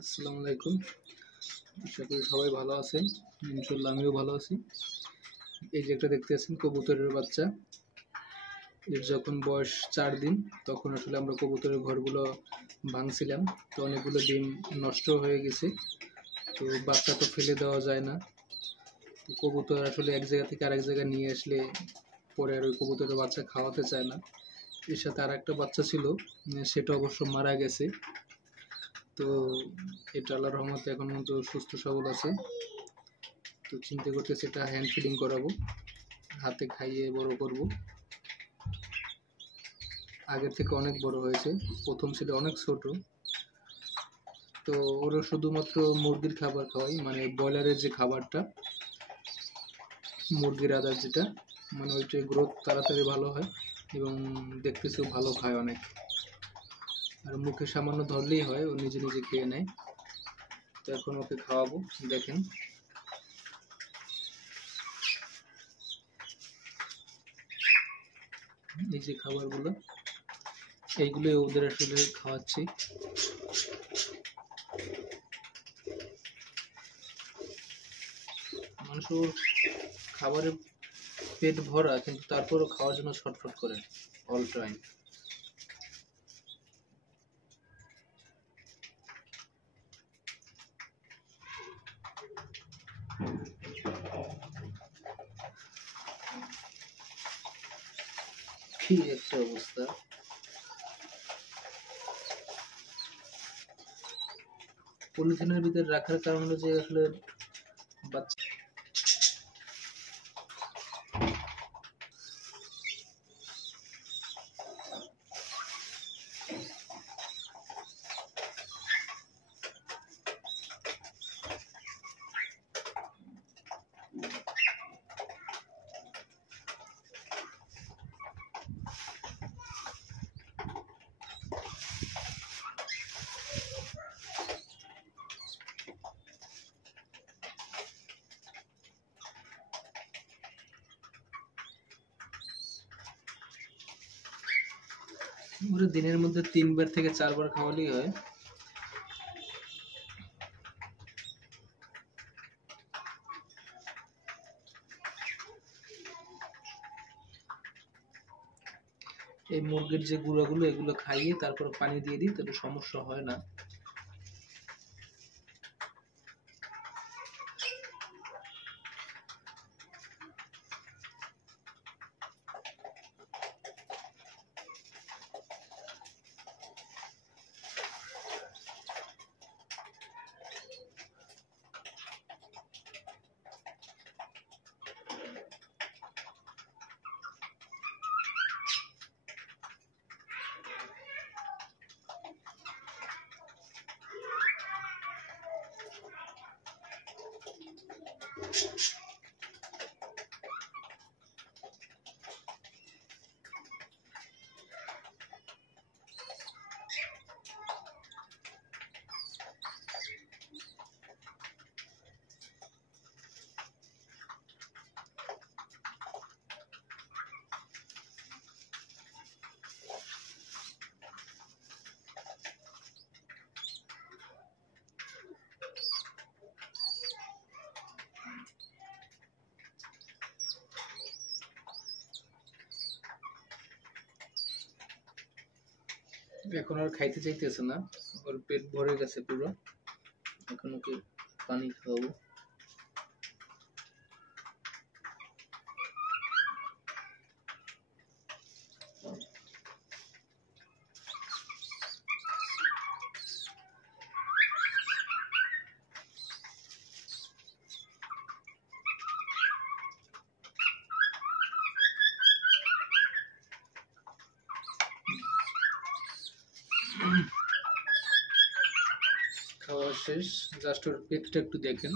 আসসালামু আলাইকুম। আশা করি সবাই ভালো আছেন। ইনশাল্লাহ আমিও ভালো আছি। এই যে একটা দেখতে পাচ্ছেন কবুতরের বাচ্চা, এর যখন বয়স 4 দিন তখন আসলে আমরা কবুতরের ঘরগুলো ভাঙছিলাম। তো অনেকগুলো ডিম নষ্ট হয়ে গেছে। তো বাচ্চা তো ফেলে দেওয়া যায় না। তো কবুতর আসলে এক জায়গা থেকে আরেক জায়গায় নিয়ে আসলে পরে আর ওই কবুতরের বাচ্চা খাওয়াতে চায় না। এর সাথে আর একটা বাচ্চা ছিল, সেটা অবশ্য মারা গেছে। তো এটা আল্লাহর রহমতে এখন পর্যন্ত সুস্থ সবল আছে। তো চিন্তা করতেছি এটা হ্যান্ড ফিডিং করাবো, হাতে খাইয়ে বড় করব। আগের থেকে অনেক বড় হয়েছে, প্রথম ছিল অনেক ছোট। তো ওরা শুধুমাত্র মুরগির খাবার খাওয়াই, মানে ব্রয়লারের যে খাবারটা, মুরগির আদার যেটা, মানে ওইটার গ্রোথ তাড়াতাড়ি ভালো হয় এবং দেখতেছেও ভালো খায় অনেক। আর মুখে সামান্য ধরলেই হয়, ও নিজে নিজে খেয়ে নেয়। তো এখন ওকে খাওয়াবো, দেখেন। এই যে খাবারগুলো, এইগুলোই ওদের আসলে খাওয়াচ্ছি। মানুষের খাবারের পেট ভরা, কিন্তু তারপরও খাওয়ার জন্য ছটফট করে অল টাইম। কি একটা অবস্থা! পলিথিনের ভিতরে রাখার কারণ হলো যে আসলে বাচ্চা ওরা দিনের মধ্যে 3 বার থেকে 4 বার খাওয়ালেই হয়। এই মুরগির যে গুঁড়াগুলো, এগুলো খাইয়ে তারপর পানি দিয়ে দিই, তাহলে সমস্যা হয় না। এখন আর খাইতে চাইতেছে না, ওর পেট ভরে গেছে পুরো। এখন ওকে পানি খাওয়াবো। খাওয়া শেষ, জাস্ট ওর পেটটা একটু দেখেন।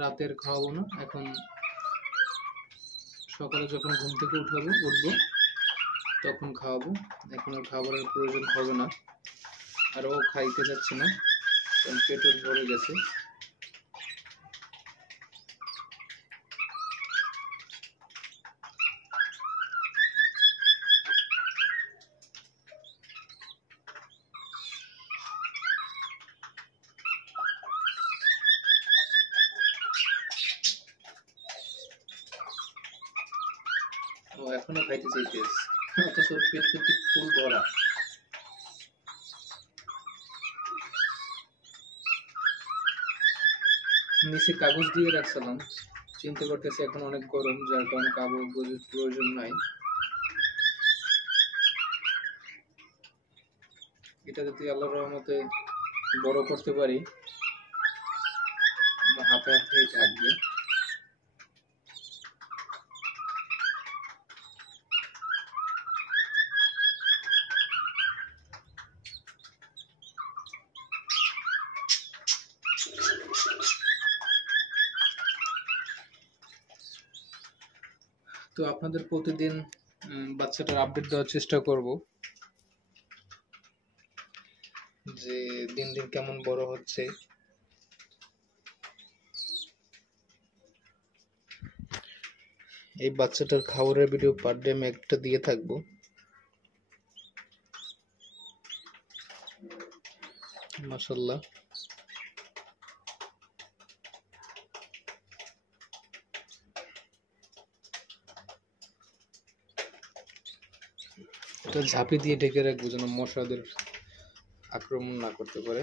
রাতের খাওয়াবো না, এখন সকালে যখন ঘুম থেকে উঠবো তখন খাওয়াবো। এখন আর খাবারের প্রয়োজন হবে না। আর ও খাইতে যাচ্ছে না, কারণ পেট ভরে গেছে। এখনো খাইতে চাইতেছে, অথচ পেট পেট ফুল ভরা। নিচে কাগজ দিয়ে রাখছিলাম, চিন্তা করতেছি এখন অনেক গরম, যার কারণে কাগজের প্রয়োজন নাই। এটা যদি আল্লাহর রহমতে বড় করতে পারি, হাতে হাতেই থাকবে। তো আপনাদের প্রতিদিন বাচ্চাটার আপডেট দেওয়ার চেষ্টা করব, যে দিন দিন কেমন বড় হচ্ছে। এই বাচ্চাটার খাবারের ভিডিও পার ডে আমি একটা দিয়ে থাকবো। মাশাআল্লাহ। এটা ঝাঁপি দিয়ে ঢেকে রাখবো যেন মশাদের আক্রমণ না করতে পারে।